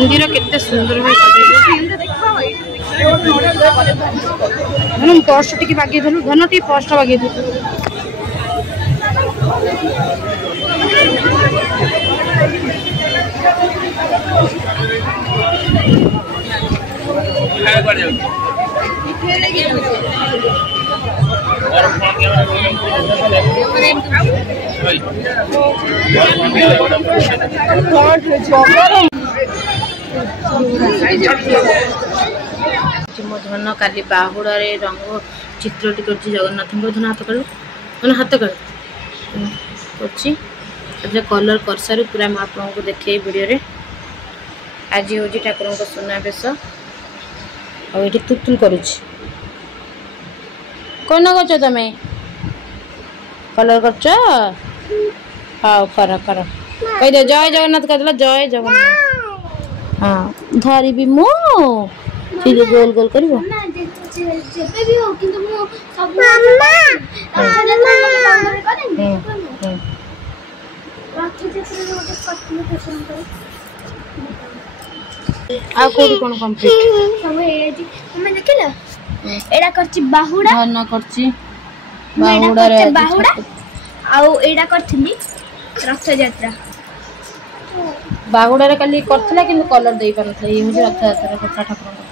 मंदिर केते सुंदर भाई धन पर्स टी बागे धनु धन टी पर्स बागे मो धन काली बाहुड़ा रंग चित्र टी कर जगन्नाथ धन हाथ कलु धन हाथ कल कर कलर कर सारू पूरा मैं आपको देखे वीडियो रे आज हूँ ठाकुर सुनावेश और तुतुल करुच कौन कर तमें कलर कर हाँ कर कर कही दे जय जगन्नाथ कह जय जगन्नाथ हाँ धरी भी मु गोल गोल कर कौन कंप्लीट देखिला एडा करछि बाहुडा धन करछि बाहुडा रे बाहुडा आउ एडा करथिली रथ यात्रा बाहुडा रे काली करथिला किंतु कलर देई पारथले ई हो रथ यात्रा ठाकुर